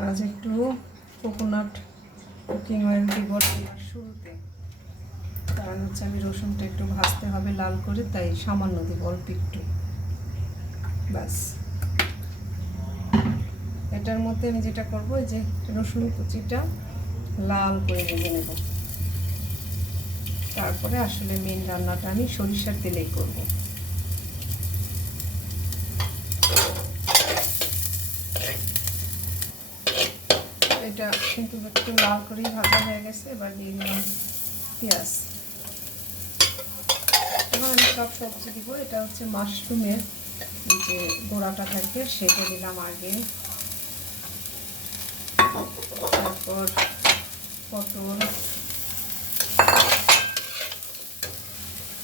আজ একটু coconut cooking oil দিব রান্নার শুরুতে, কারণ হচ্ছে আমি রসুনটা একটু ভাজতে হবে লাল করে, তাই সামান্য দিব, অল্প একটু, ব্যাস। এটার মধ্যে আমি যেটা করবো, যে রসুন কুচিটা লাল করে ভেজে নেব, তারপরে আসলে মেন রান্নাটা আমি সরিষার তেলেই করব। এটা কিন্তু একটু লাল করেই ভাজা হয়ে গেছে। এবার দিয়ে দিলাম পেঁয়াজ। এখন আমি সব সবজি দিব। এটা হচ্ছে মাশরুমের যে গোড়াটা থাকে সেটা দিলাম আগে, তারপর পটল,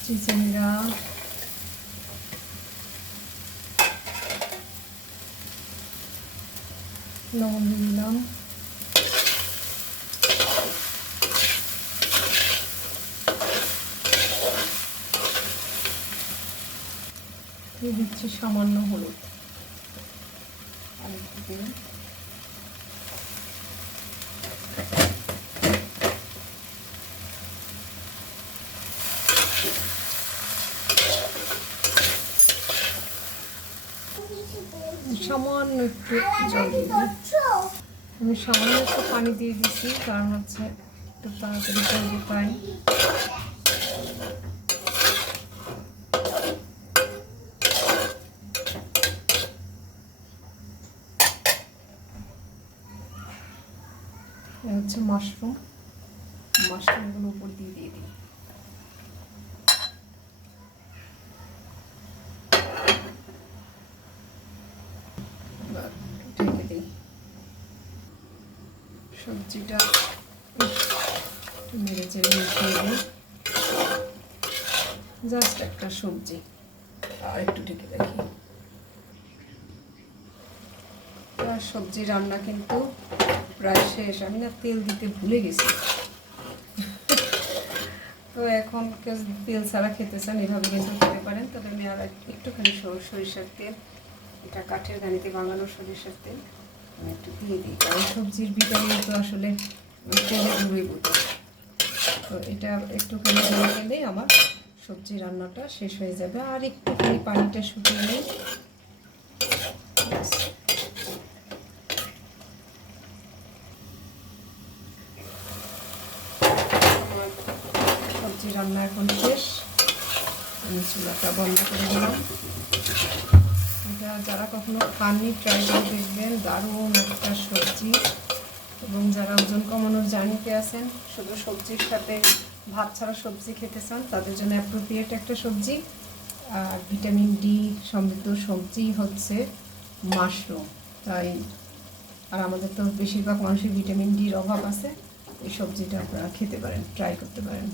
চিচিঙ্গা, লবণ দিলাম, দিয়ে দিচ্ছি সামান্য হলুদ, আর একটু দিন। সামান্য একটু জল দিয়ে, আমি সামান্য একটু পানি দিয়ে দিচ্ছি, কারণ হচ্ছে একটু তাড়াতাড়ি করবো তাই। হচ্ছে মাশরুমগুলো উপর দিয়ে দিই। ঢেকে দিই। সবজিটা একটু নেড়ে চেড়ে মিশিয়ে দিই, জাস্ট একটা সবজি, আর একটু ঢেকে রাখি। সবজি রান্না কিন্তু প্রায় শেষ। আমি না তেল দিতে ভুলে গেছি, তো এখন কেউ তেল ছাড়া খেতে চান এভাবে কিন্তু খেতে পারেন। তবে আমি আর একটুখানি সরিষার তেল, এটা কাঠের ঘানিতে বাঙানো সরিষার তেল আমি একটু দিয়ে দিই, কারণ সবজির ভিটামিন তো আসলে তেলে ধুয়ে বোঝে। তো এটা একটুখানি দিয়ে গেলেই আমার সবজি রান্নাটা শেষ হয়ে যাবে। আর একটুখানি পানিটা শুকিয়ে নিই। সবজি রান্না এখন শেষ, আমি চুলাটা বন্ধ করে দিলাম। এটা যারা কখনো খাননি ট্রাই করে দেখবেন, দারুণ একটা সবজি। এবং যারা ওজন কমানোর জার্নিতে আছেন, শুধু সবজির সাথে ভাত ছাড়া সবজি খেতে চান, তাদের জন্য অ্যাপ্রোপ্রিয়েট একটা সবজি। আর ভিটামিন ডি সমৃদ্ধ সবজি হচ্ছে মাশরুম, তাই। আর আমাদের তো বেশিরভাগ মানুষের ভিটামিন ডির অভাব আছে। এই সবজিটা আপনারা খেতে পারেন, ট্রাই করতে পারেন।